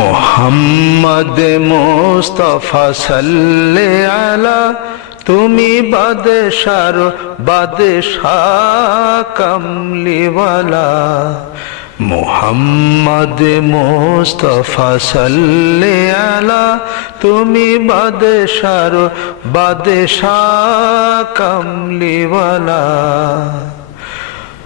মোহাম্মদ মোস্তফা সাল্লে আলা, তুমি বাদশার বাদশাহ কমলিওয়ালা। মোহাম্মদ মোস্তফা সাল্লে আলা, তুমি বাদশার বাদশাহ কমলিওয়ালা।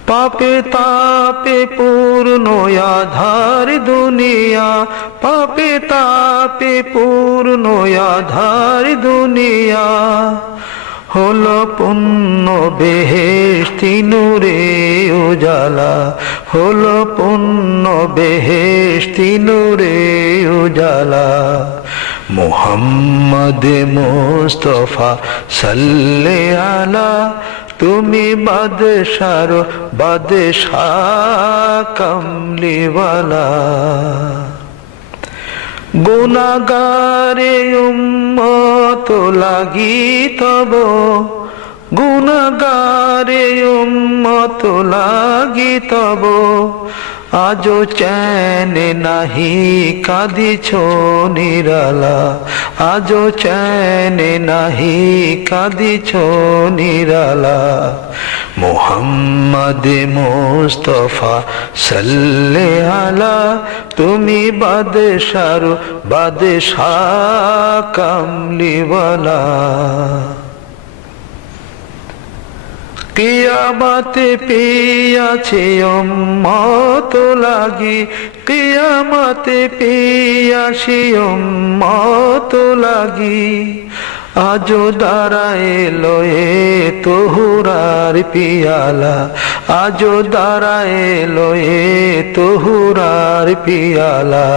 পাপে তাপে পূর্ণ আধার দুনিয়া। পাপে তাপে পূর্ণ আধার দুনিয়া। হলো পুণ্য বেহেস্তি নূরে উজালা। হলো পুণ্য বেহেস্তি নূরে উজালা। মোহাম্মদ মোস্তফা সাল্লে আলা তুমি বাদে সার বাদে কমলিওয়ালা। গুনাগারে উম্মত লাগি তব গুণাগারে উম্মত লাগি তব। আজো চ্যান নাহি, কাঁদিছ নিরালা। আজো চ্যান নাহি, কাঁদিছ নিরালা। মোহাম্মদ মোস্তফা সাল্লে আলা, তুমি বাদশার বাদশাহ কামলিওয়ালা। কিয়ামাতে পেয়াছে মত লাগি, কিয়ামাতে পেয়াছি মত লাগি। আজো দাঁড়ায় লয়ে তোহুরার পিয়ালা আজো দাঁড়ায় লয়ে তোহুরার পিয়ালা।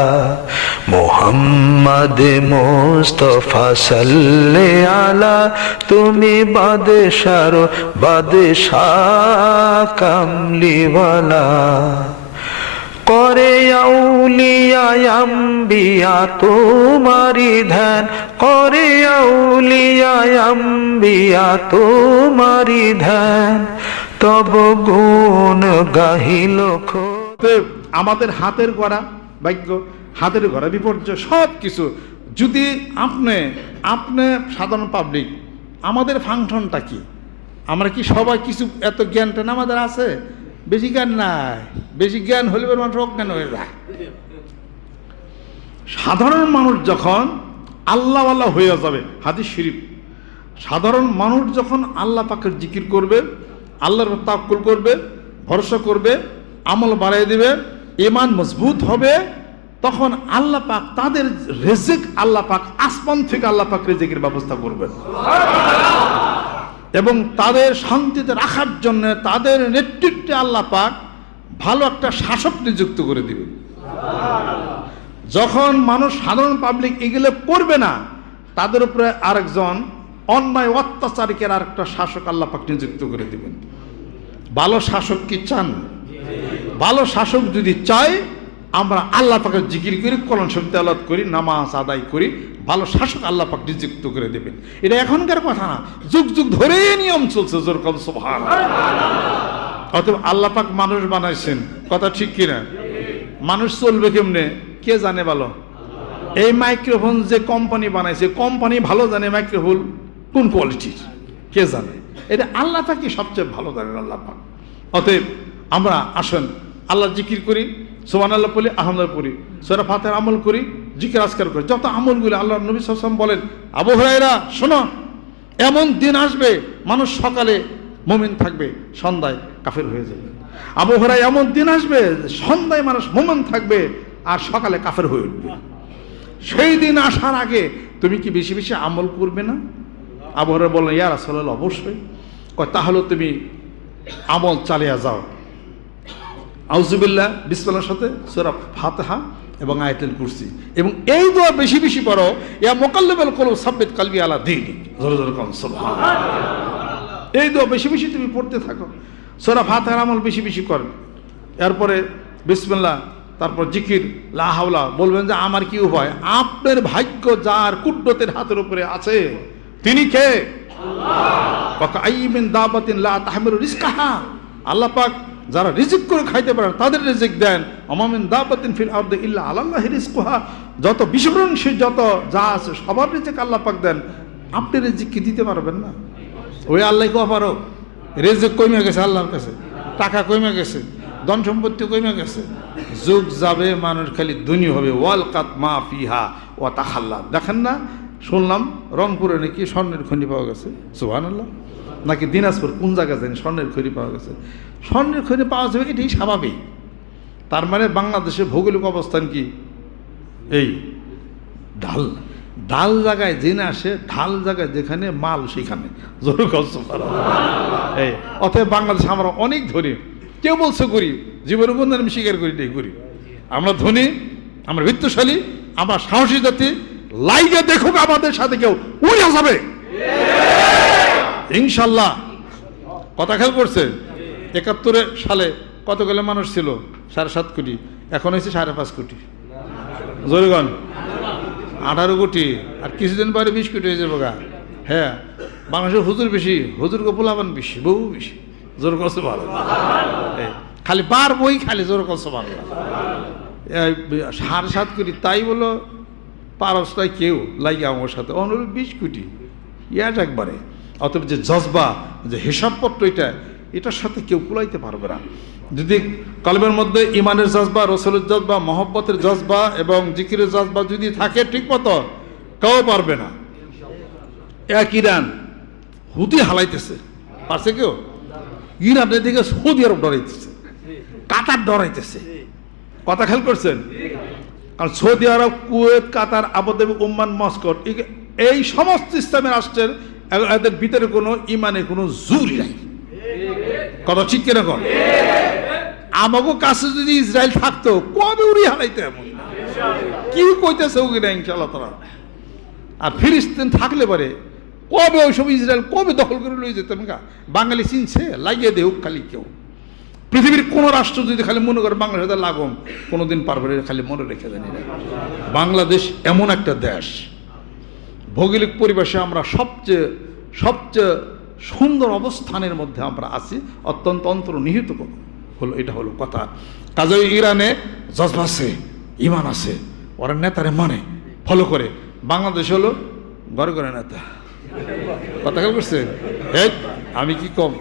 মোহাম্মদ মোস্তফা সাল্লে আলা, তুমি বাদশার বাদশাহ কামলিওয়ালা। করে আউলিয়াম্বিয়া তোমারি ধ্যান। করে আউলিয়াম্বিয়া তোমারি ধ্যান। তব গুণ গাহিল আমাদের হাতের গড়া, ভাগ্য। হাতের গড়া বিপর্যয় সব কিছু যদি আপনি আপনি সাধারণ পাবলিক আমাদের ফাংশনটা কি? আমরা কি সবাই কিছু, এত জ্ঞানটা না আমাদের আছে? বেশি জ্ঞান নাই। বেশি জ্ঞান হলে মানুষ অজ্ঞান হয়ে যায়। সাধারণ মানুষ যখন আল্লাহ আল্লাহ হয়ে যাবে, হাদিস শরীফ। সাধারণ মানুষ যখন আল্লাহ পাকের জিকির করবে, আল্লাহর তাক্কুল করবে, ভরসা করবে, আমল বাড়াই দিবে ইমান মজবুত হবে তখন আল্লাহ পাক তাদের রেজেক আল্লাহ পাক আসমান থেকে আল্লাহ পাক রেজেকের ব্যবস্থা করবেন। এবং তাদের শান্তিতে রাখার জন্য তাদের নেতৃত্বে আল্লাহ পাক ভালো একটা শাসক নিযুক্ত করে দিবেন। যখন মানুষ সাধারণ পাবলিক এগুলো করবে না, তাদের উপরে আরেকজন অন্যায় অত্যাচারিকের আরেকটা শাসক আল্লাহ পাক নিযুক্ত করে দিবেন। ভালো শাসক কি চান? ভালো শাসক যদি চাই আমরা আল্লাহ পাকে জিকির করি কলন শক্তি আল্লাহ করি, নামাজ আদায় করি, ভালো শাসক আল্লাহ পাক নিযুক্ত করে দেবেন। এটা এখনকার কথা না, যুগ যুগ ধরে নিয়ম চলছে যেরকম সোভান অতএব আল্লাহ পাক মানুষ বানাইছেন, কথা ঠিক কিনা? মানুষ চলবে কেমনে? কে জানে ভালো? এই মাইক্রোফোন যে কোম্পানি বানাইছে, কোম্পানি ভালো জানে মাইক্রোফোন কোন কোয়ালিটির? কে জানে? এটা আল্লাহ পাকি সবচেয়ে ভালো জানেন আল্লাহ পাক। অতএব আমরা আসেন, আল্লাহ জিকির করি সোমান আল্লাহ বলি আহমদ পড়ি। সোরা ফাতের আমল করি, জিকির, আজকার করি। যত আমলগুলি আল্লাহ নবী সাল্লাম বলেন, আবু হরাইরা শোনো, এমন দিন আসবে, মানুষ সকালে মমিন থাকবে, সন্ধ্যায় কাফের হয়ে যাবে। আবু হরাই এমন দিন আসবে, সন্ধ্যায় মানুষ মোমেন থাকবে, আর সকালে কাফের হয়ে উঠবে। সেই দিন আসার আগে তুমি কি বেশি বেশি আমল করবে না? আবু হরাই বললেন ইয়ার আসলে অবশ্যই। তাহলে তুমি আমল চালিয়ে যাও। আউজুবিল্লাহ বিসমিল্লার সাথে সোরা ফাতেহা এবং আয়াতুল কুরসি। এবং এই দোয়া বেশি বেশি পড়ো, ইয়া মোকাল্লেবেল কলব সাব্বিত কালবি আলা দিন এই দোয়া বেশি বেশি তুমি পড়তে থাকো। সোরা ফাতেহার আমল বেশি বেশি করেন এরপরে বিসমিল্লাহ, তারপর জিকির লাহাউলা বলবেন যে আমার কি উপায়? আপনার ভাগ্য যার কুড্ডতের হাতের উপরে আছে, তিনি কে? আল্লাহ। পাক আইমিন দাবাতিন লা তাহমিলু রিজকাহা। আল্লাহ পাক যারা রিজিক করে খাইতে পারেন তাদের রিজিক দেন। অমামিন দাবাতিন ফিল আর্দে ইল্লা আল্লাহ রিজকুহা। যত বিশ্বংশী যত যা আছে, সবার রিজিক আল্লাহ পাক দেন। আপনি রিজিক কি দিতে পারবেন না? ওই আল্লাহ কো পারো রেজিক কমে গেছে আল্লাহর কাছে। টাকা কমে গেছে। ধন সম্পত্তি কমে গেছে। যুগ যাবে, মানুষ খালি ধনী হবে। ওয়াল কাত মা ফিহা ও তাহাল্লা দেখেন না, শুনলাম রংপুরে নাকি স্বর্ণের খনি পাওয়া গেছে। সুহান আল্লাহ নাকি দিনাজপুর কোন জায়গায় জানি? স্বর্ণের খনি পাওয়া গেছে। স্বর্ণের খনি পাওয়া যাবে এটাই স্বাভাবিক। তার মানে বাংলাদেশের ভৌগোলিক অবস্থান কি? এই, ঢাল। ঢাল জায়গায় জেনে আসে, ঢাল জায়গায় যেখানে মাল সেখানে। জোর কষ্ট এই, অতএব বাংলাদেশ আমরা অনেক ধনী। কেউ বলছে করি জীবনের বন্ধু আমি স্বীকার করি, এটাই করি। আমরা ধনী, আমরা বৃত্তশালী, আমরা সাহসী জাতি। লাইগে দেখুক আমাদের সাথে কেউ উড়ে যাবে। ইনশাল্লাহ। কথা খেয়াল করছে? একাত্তরের সালে কতগুলো মানুষ ছিল? সাড়ে সাত কোটি। এখন হয়েছে সাড়ে পাঁচ কোটি। জোরগন আঠারো কোটি। আর কিছুদিন পরে বিশ কোটি হয়ে যাব গা। হ্যাঁ বাংলাদেশের হুজুর বেশি হুজুর গোপলাবান বেশি বহু বেশি। জোর করছে ভালো খালি বার বই খালি জোর করছে ভালো সাড়ে সাত কোটি, তাই বলো পারস্তায় কেউ লাগে আমার সাথে। অনুরূপ বিশ কোটি। ইয়াট একবারে। অতএব যে জজবা, যে হিসাবপত্র এটা, এটার সাথে কেউ কুলাইতে পারবে না। যদি কলমের মধ্যে ইমানের জজবা, রসুলের জজবা, মহব্বতের জজবা এবং জিকিরের জজবা যদি থাকে ঠিক মতো কেউ পারবে না। এক ইরান, হুতি হালাইতেছে। পারছে কেউ? ইরানের দিকে সৌদি আরব ডরাইতেছে। কাতার ডরাইতেছে। কথা খেয়াল করছেন? কারণ Saudi Arab, Kuwait, Qatar, Abu Dhabi, Oman Muscat এই সমস্ত ইসলামের রাষ্ট্রের এদের ভিতরে কোনো ইমানে কোনো জুরি নাই। কথা ঠিক কিনা কর আমাকে কাছে যদি ইসরায়েল থাকতো কবে উড়ি হারাইতে এমন? কি কইতেছে ওগুলো ইনশাল্লাহ তারা আর ফিলিস্তিন থাকলে পরে কবে ওইসব ইসরায়েল কবে দখল করে লই যেতাম গা বাঙালি চিনছে লাগিয়ে দেউক খালি কেউ। পৃথিবীর কোন রাষ্ট্র যদি খালি মনে করে বাংলাদেশ লাগম কোনোদিন পারবে না, খালি মনে রেখে দেন। বাংলাদেশ এমন একটা দেশ। ভৌগোলিক পরিবেশে আমরা সবচেয়ে সবচেয়ে সুন্দর অবস্থানের মধ্যে আমরা আছি, অত্যন্ত অন্তর্নিহিত হলো, এটা হলো কথা। কাজে ইরানে জজবা আছে, ইমান আছে, ওরা নেতারে মানে ফলো করে। বাংলাদেশ হলো ঘরে ঘরে নেতা। কথা খেয়াল করছে আমি কি কম?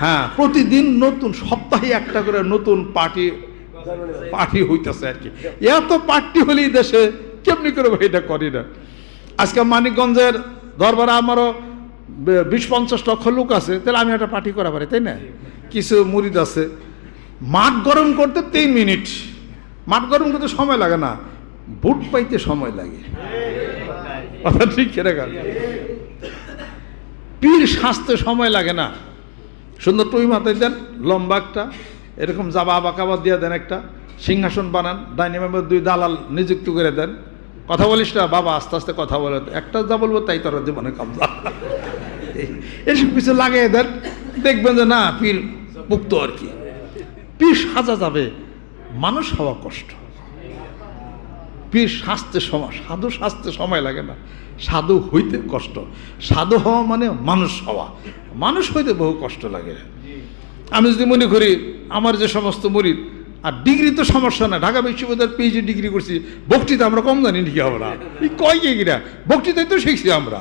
হ্যাঁ প্রতিদিন নতুন, সপ্তাহে একটা করে নতুন পার্টি পার্টি হইতেছে আর কি। এত পার্টি হলেই দেশে কেমনি করে এটা করি না? আজকে মানিকগঞ্জের দরবারে আমারও বিশ পঞ্চাশ লক্ষ লোক আছে, তাহলে আমি একটা পার্টি করা পারি, তাই না? কিছু মুরিদ আছে। মাঠ গরম করতে তিন মিনিট। মাঠ গরম করতে সময় লাগে না, বুট পাইতে সময় লাগে। কেটে গেল পীর সাজতে সময় লাগে না। সুন্দর টুই মাথায় দেন, লম্বা একটা, এরকম জাবা বাকাবা দিয়ে দেন একটা, সিংহাসন বানান, ডাইনিমামের দুই দালাল নিযুক্ত করে দেন। কথা বলিস না, বাবা, আস্তে আস্তে কথা বলে। একটা যা বলব তাই তোর জীবনে কামজা এসব কিছু লাগে দেন দেখবেন যে না পীর মুক্ত আর কি। পীর সাজা যাবে, মানুষ হওয়া কষ্ট। পীর সাজতে সময়, সাধু সাজতে সময় লাগে না। সাধু হইতে কষ্ট। সাধু হওয়া মানে মানুষ হওয়া। মানুষ হইতে বহু কষ্ট লাগে। আমি যদি মনে করি, আমার যে সমস্ত মরিদ আর ডিগ্রি তো সমস্যা না। ঢাকা বিশ্ববিদ্যালয়ের পিএইচডি ডিগ্রি করছি, বক্তৃতা আমরা কম জানি নাকি আমরা এই কয় কিনা? বক্তৃতাই তো শিখছি আমরা।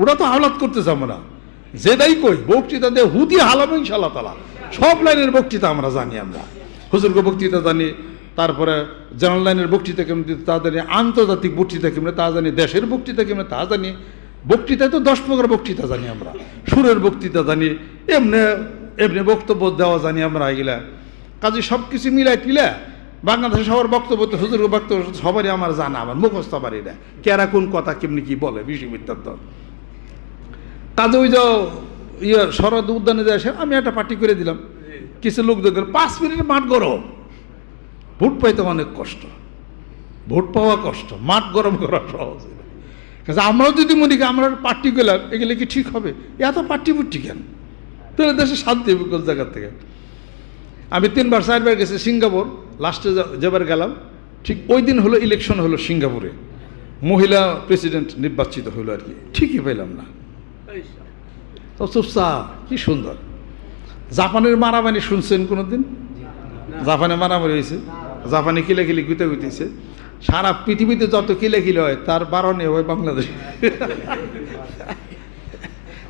ওরা তো হাওলাত করতেছে আমরা। যেটাই কই, বক্তৃতা দিয়ে হুদি হালাম ইনশাল্লাহ তালা সব লাইনের বক্তৃতা আমরা জানি আমরা। হুজুরকে বক্তৃতা জানি, তারপরে জেনারেল লাইনের বক্তৃতা কেমন তা জানি, আন্তর্জাতিক বক্তৃতা কেমন তা জানি, দেশের বক্তৃতা কেমন তা জানি। বক্তৃতায় তো দশ প্রকার বক্তৃতা জানি আমরা। সুরের বক্তৃতা জানি, এমনি এমনি বক্তব্য দেওয়া জানি আমরা এগুলা। কাজে সব কিছু মিলাই টিলা বাংলাদেশে সবার বক্তব্য তো হুজুর বক্তব্য সবারই আমার জানা, আমার মুখস্থ পারি না কেরা কোন কথা কেমনি কি বলে বিশ্ববিদ্যালয় তো কাজে ওই যে ইয়ে শরৎ উদ্যানে সে, আমি একটা পার্টি করে দিলাম। কিছু লোক দেখল পাঁচ মিনিট মাঠ গরম। ভোট পাইতে অনেক কষ্ট। ভোট পাওয়া কষ্ট, মাঠ গরম করা সহজ কাজে আমরাও যদি মনে করি আমরা পার্টি গেলাম এগুলো কি ঠিক হবে? এত পার্টি বুট্টি কেন? তাহলে দেশে শান্তি হবে কোন জায়গার থেকে? আমি তিনবার চারবার গেছি সিঙ্গাপুর লাস্টে যেবার গেলাম, ঠিক ওই দিন হলো ইলেকশন হলো সিঙ্গাপুরে। মহিলা প্রেসিডেন্ট নির্বাচিত হলো আর কি। ঠিকই পেলাম না। তো কি সুন্দর। জাপানের মারামারি শুনছেন কোনোদিন? জাপানে মারামারি হয়েছে। জাপানে কিলাকিলি গুতে গুতেছে। সারা পৃথিবীতে যত কিলাকিলি হয়, তার বারণে হয় বাংলাদেশ।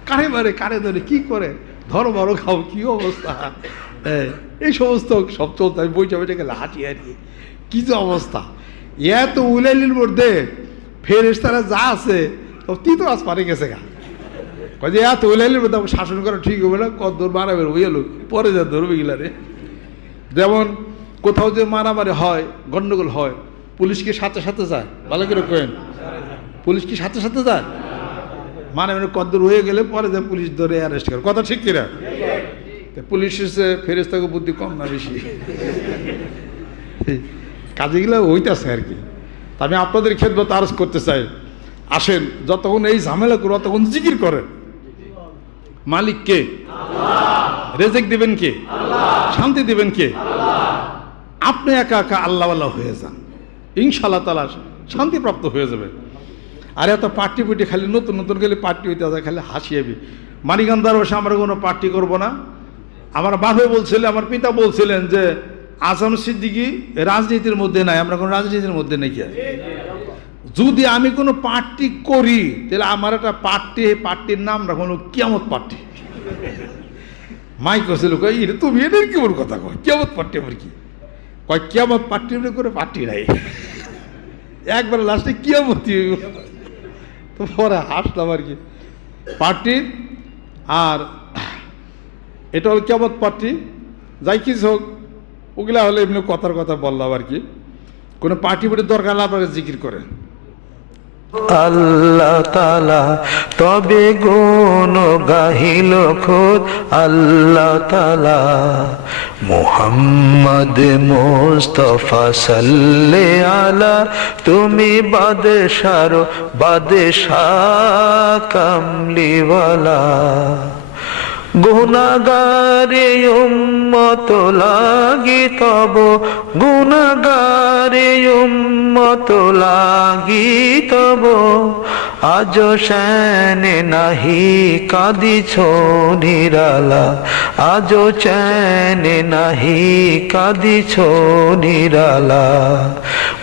কারে মারে, কারে ধরে, কি করে? ধরো বড় খাও, কি অবস্থা? হ্যাঁ, এই সমস্ত সব চলতে আমি বইটা বইটা গেলে হাঁটি হাঁটি কি যে অবস্থা? এত উলাইলির মধ্যে ফেরেস তারা যা আছে তিতো আজ পারে গেছে গা। কয় যে এত উলাইলির মধ্যে আমার শাসন করা ঠিক হবে না কত দূর মারাবের ওই এলো পরে যা ধরবে গিলা রে। যেমন কোথাও যে মারামারি হয় গন্ডগোল হয় পুলিশ কি সাথে সাথে যায়? ভালো করে কেন পুলিশ কি সাথে সাথে যায়? মানে কদ্দূর হয়ে গেলে পরে যে পুলিশ ধরে অ্যারেস্ট করে। কথা ঠিক কিনা? তো পুলিশ এসে ফেরেস্তাকে বুদ্ধি কম না বেশি। কাজেগুলো হইতেছে আর কি। আমি আপনাদের ক্ষেত্রে আরজ করতে চাই। আসেন যতক্ষণ এই ঝামেলা করো ততক্ষণ জিকির করেন। মালিক কে? রেজেক দিবেন কে? শান্তি দিবেন কে? আপনি একা একা আল্লাহওয়ালা হয়ে যান। ইনশাল্লাহ তালা শান্তিপ্রাপ্ত হয়ে যাবে। আর এত পার্টি পুটি খালি নতুন নতুন গেলে পার্টি হইতে খালি হাসি যাবি মানিকান্দার বসে আমরা কোনো পার্টি করব না। আমার বাপে বলছিলেন আমার পিতা বলছিলেন যে, আসাম সিদ্দিকি রাজনীতির মধ্যে নাই, আমরা কোনো রাজনীতির মধ্যে নেই যদি আমি কোনো পার্টি করি, তাহলে আমার একটা পার্টি পার্টির নাম রাখুন কিয়ামত পার্টি। মাইক করছিল কই এটা তুমি এদের কি ওর কথা কয় কিয়ামত পার্টি আবার কি? কয়, কিয়ামত পার্টি করে পার্টি নাই। একবার লাস্টে কিয়ামতি। তো পরে হাসলাম আর কি। পার্টি আর এটা হলো কেমন পার্টি, যাই কিছু হোক, ওগুলা হলে এমনি কথার কথা বললাম আর কি। কোনো পার্টি বলে দরকার না, আপনারা জিকির করেন। আল্লাহ তালা তবে গুণ গাহিল খোদ, আল্লাহ তালা মোহাম্মদ মোস্তফা সাল্লে আলা, তুমি বাদে বাদশার বাদশাহ কামলিওয়ালা। গুণাগারে উম্মত লাগি তব গুণাগারে উম্মত লাগি তব। আজ শ্যানে নাহি কাঁদিছ নিরালা। আজ চ্যানে নাহি কাঁদিছ নিরালা।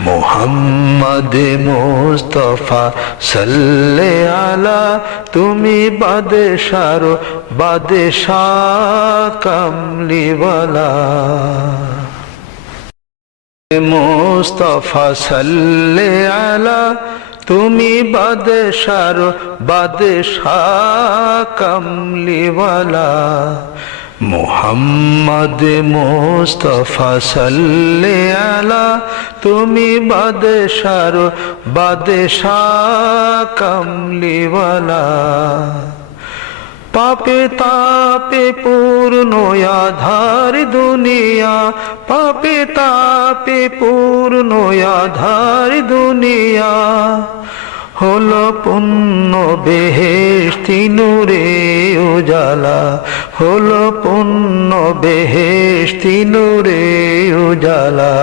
মোহাম্মদ মোস্তফা সাল্লে আলা, তুমি বাদশার বাদশাহ কামলিওয়ালা। মোস্তফা সাল্লে আলা তুমি বাদশার কামলিওয়ালা। মোহাম্মদ মোস্তফা সাল্লে আলা। তুমি বাদশার কামলিওয়ালা। পাপে তাপে পূর্ণ আধার দুনিয়া। পাপে তাপে পূর্ণ আধার দুনিয়া। হলো পুণ্য বেহেস্তি নূরে উজালা। হলো পুণ্য বেহেস্তি নূরে উজালা।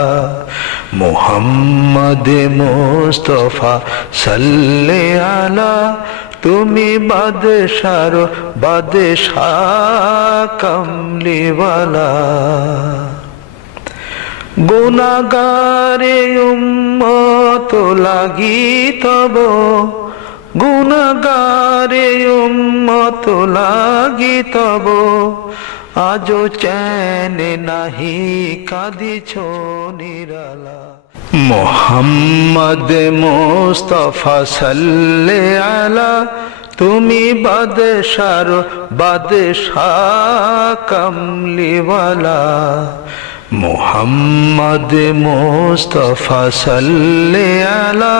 মোহাম্মদ মোস্তফা সাল্লে আলা তুমি বাদশার বাদশাহ কমলিওয়ালা। গুণাগারে উম্মত লাগি তব, গুণাগারে উম্মত লাগি তব। আজ চ্যান নাহি কাঁদিছ নিরালা। মোহাম্মদ মোস্তফা সাল্লে আলা, তুমি বাদশার বাদশাহ কমলিওয়ালা। মোহাম্মদ মোস্তফা সাল্লে আলা,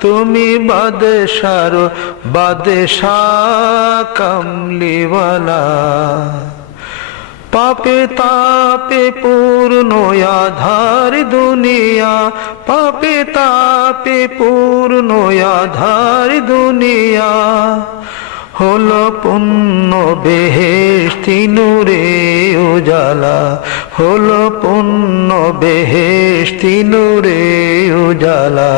তুমি বাদশার বাদশাহ কমলিওয়ালা। পাপে তাপে পূর্ণ আধার দুনিয়া। পাপে তাপে পূর্ণ আধার দুনিয়া। হলো পুণ্য বেহেস্তি নূরে উজালা। হলো পুণ্য বেহেস্তি নূরে উজালা।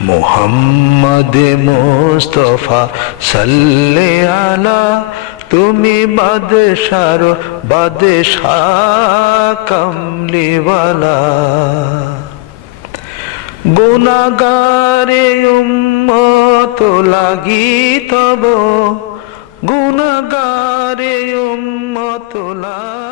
মোহাম্মদ মোস্তফা সাল্লে আলা তুমি বাদশার বাদে কমলিওয়ালা। গুণাগারে উম্মত লাগি তব। গুণাগারে উম্মত লাগি